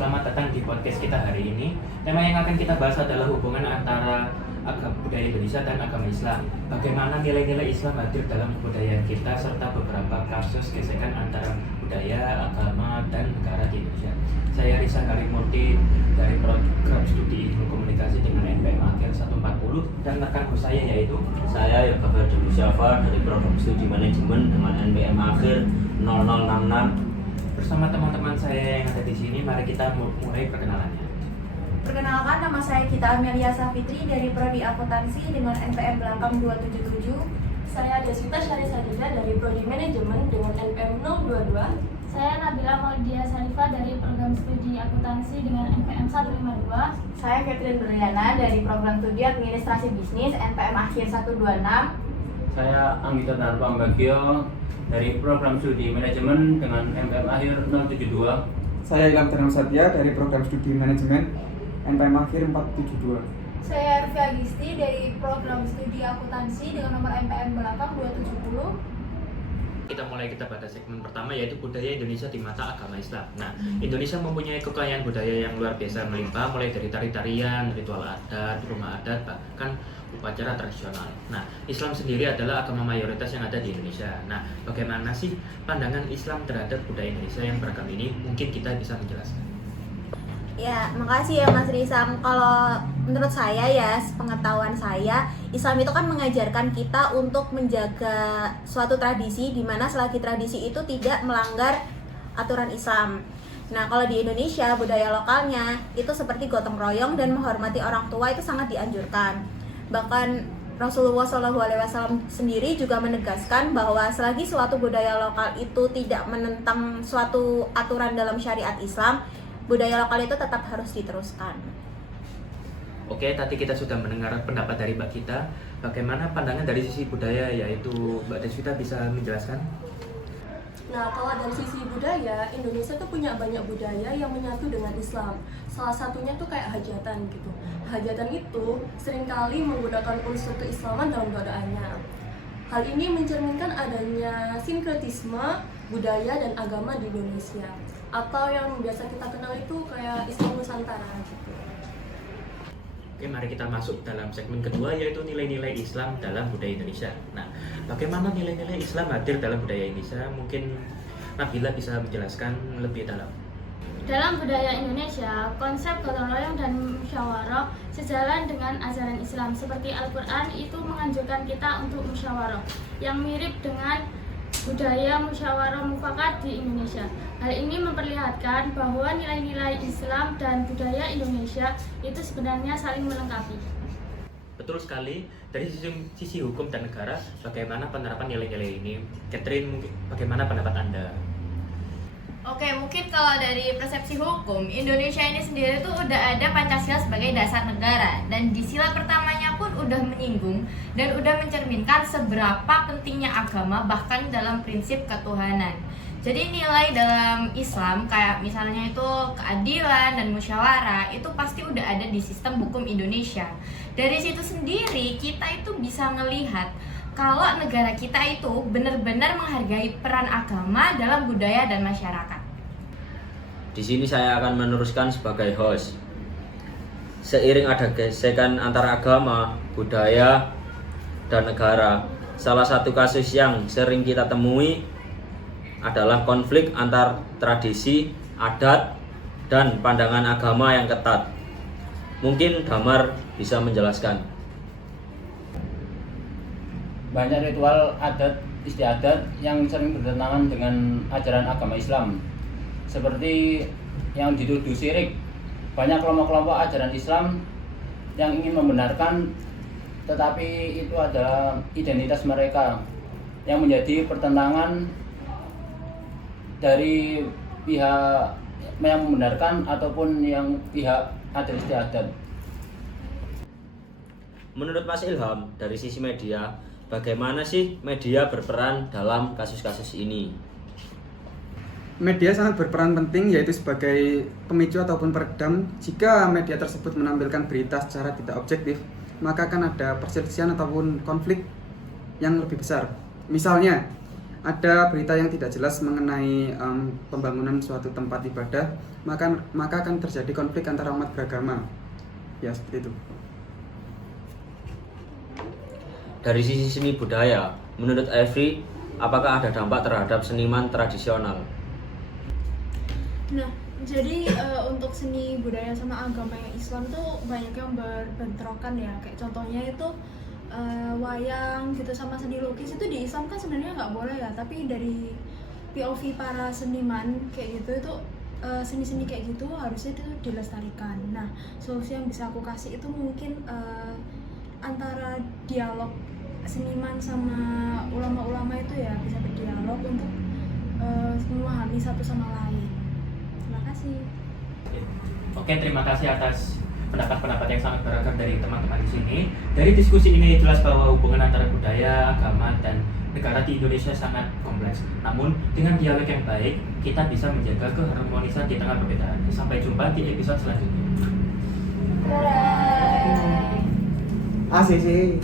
selamat datang di podcast kita hari ini. Tema yang akan kita bahas adalah hubungan antara budaya Indonesia dan agama Islam. Bagaimana nilai-nilai Islam hadir dalam kebudayaan kita serta beberapa kasus gesekan antara budaya, agama, dan negara di Indonesia. Saya Risa Karimurti dari program studi ilmu komunikasi dengan NPM Akhir 140 dan rekan host saya yaitu saya Yoga Ferdinand Syafa dari program studi manajemen dengan NPM Akhir 0066. bersama teman-teman saya yang ada di sini. Mari kita mulai perkenalannya. Perkenalkan, nama saya Gita Amelia Safitri dari Prodi Akuntansi dengan NPM belakang 277. Saya Deswita Syarisadida dari Prodi Manajemen dengan NPM 022. Saya Nabila Maulidia Salifah dari program studi akuntansi dengan NPM 152. Saya Catherine Berliana dari program studi administrasi bisnis NPM Akhir 126. Saya Anggita Tanpa Bagio dari program studi manajemen dengan NPM Akhir 072. Saya Ilham Dharma Satya dari program studi manajemen NPM Akhir 472. Saya Arfi Agisti dari program studi akuntansi dengan nomor NPM belakang 270. Kita mulai pada segmen pertama yaitu budaya Indonesia di mata agama Islam. Nah, Indonesia mempunyai kekayaan budaya yang luar biasa melimpah, mulai dari tari-tarian, ritual adat, rumah adat, bahkan upacara tradisional. Nah, Islam sendiri adalah agama mayoritas yang ada di Indonesia. Nah, bagaimana sih pandangan Islam terhadap budaya Indonesia yang beragam ini? Mungkin kita bisa menjelaskan. Ya, makasih ya Mas Risam. Kalau menurut saya ya, pengetahuan saya, Islam itu kan mengajarkan kita untuk menjaga suatu tradisi di mana selagi tradisi itu tidak melanggar aturan Islam. Nah, kalau di Indonesia, budaya lokalnya itu seperti gotong royong dan menghormati orang tua itu sangat dianjurkan. Bahkan Rasulullah SAW sendiri juga menegaskan bahwa selagi suatu budaya lokal itu tidak menentang suatu aturan dalam syariat Islam, budaya lokal itu tetap harus diteruskan. Oke, tadi kita sudah mendengar pendapat dari Mbak Gita. Bagaimana pandangan dari sisi budaya, yaitu Mbak Deswita bisa menjelaskan? Nah, kalau dari sisi budaya, Indonesia tuh punya banyak budaya yang menyatu dengan Islam. Salah satunya tuh kayak hajatan gitu. Hajatan itu seringkali menggunakan unsur keislaman dalam doaannya. Hal ini mencerminkan adanya sinkretisme budaya dan agama di Indonesia, atau yang biasa kita kenal itu kayak Islam Nusantara gitu. Oke, mari kita masuk dalam segmen kedua yaitu nilai-nilai Islam dalam budaya Indonesia. Nah, bagaimana nilai-nilai Islam hadir dalam budaya Indonesia? Mungkin Nabila bisa menjelaskan lebih dalam. Dalam budaya Indonesia, konsep gotong royong dan musyawarah sejalan dengan ajaran Islam. Seperti Al-Quran itu menganjurkan kita untuk musyawarah, yang mirip dengan budaya musyawarah mufakat di Indonesia. Hal ini memperlihatkan bahwa nilai-nilai Islam dan budaya Indonesia itu sebenarnya saling melengkapi. Betul sekali. Dari sisi hukum dan negara, bagaimana penerapan nilai-nilai ini? Catherine, bagaimana pendapat Anda? Oke, mungkin kalau dari persepsi hukum, Indonesia ini sendiri tuh udah ada Pancasila sebagai dasar negara, dan di sila pertamanya pun udah menyinggung dan udah mencerminkan seberapa pentingnya agama bahkan dalam prinsip ketuhanan. Jadi nilai dalam Islam kayak misalnya itu keadilan dan musyawarah itu pasti udah ada di sistem hukum Indonesia. Dari situ sendiri kita itu bisa ngelihat kalau negara kita itu benar-benar menghargai peran agama dalam budaya dan masyarakat. Di sini saya akan meneruskan sebagai host. Seiring ada gesekan antara agama, budaya, dan negara, salah satu kasus yang sering kita temui adalah konflik antar tradisi, adat, dan pandangan agama yang ketat. Mungkin Damar bisa menjelaskan. Banyak ritual adat istiadat yang sering bertentangan dengan ajaran agama Islam, seperti yang dituduh syirik. Banyak kelompok-kelompok ajaran Islam yang ingin membenarkan, tetapi itu adalah identitas mereka yang menjadi pertentangan dari pihak yang membenarkan ataupun yang pihak adat istiadat. Menurut Mas Ilham, dari sisi media, bagaimana sih media berperan dalam kasus-kasus ini? Media sangat berperan penting, yaitu sebagai pemicu ataupun peredam. Jika media tersebut menampilkan berita secara tidak objektif, maka akan ada perselisihan ataupun konflik yang lebih besar. Misalnya, ada berita yang tidak jelas mengenai pembangunan suatu tempat ibadah, maka akan terjadi konflik antara umat beragama. Ya, seperti itu. Dari sisi seni budaya, menurut Avery, apakah ada dampak terhadap seniman tradisional? Nah, jadi untuk seni budaya sama agama yang Islam tuh banyak yang berbentrokan ya. Kayak contohnya itu wayang gitu sama seni lukis itu di Islam kan sebenarnya nggak boleh ya. Tapi dari POV para seniman kayak gitu itu seni-seni kayak gitu harusnya itu dilestarikan. Nah, solusi yang bisa aku kasih itu mungkin antara dialog seniman sama ulama-ulama itu ya bisa berdialog untuk memahami satu sama lain. Terima kasih. Oke, terima kasih atas pendapat-pendapat yang sangat beragam dari teman-teman di sini. Dari diskusi ini jelas bahwa hubungan antara budaya, agama, dan negara di Indonesia sangat kompleks. Namun, dengan dialog yang baik, kita bisa menjaga keharmonisan di tengah perbedaan. Sampai jumpa di episode selanjutnya. Bye. ACC.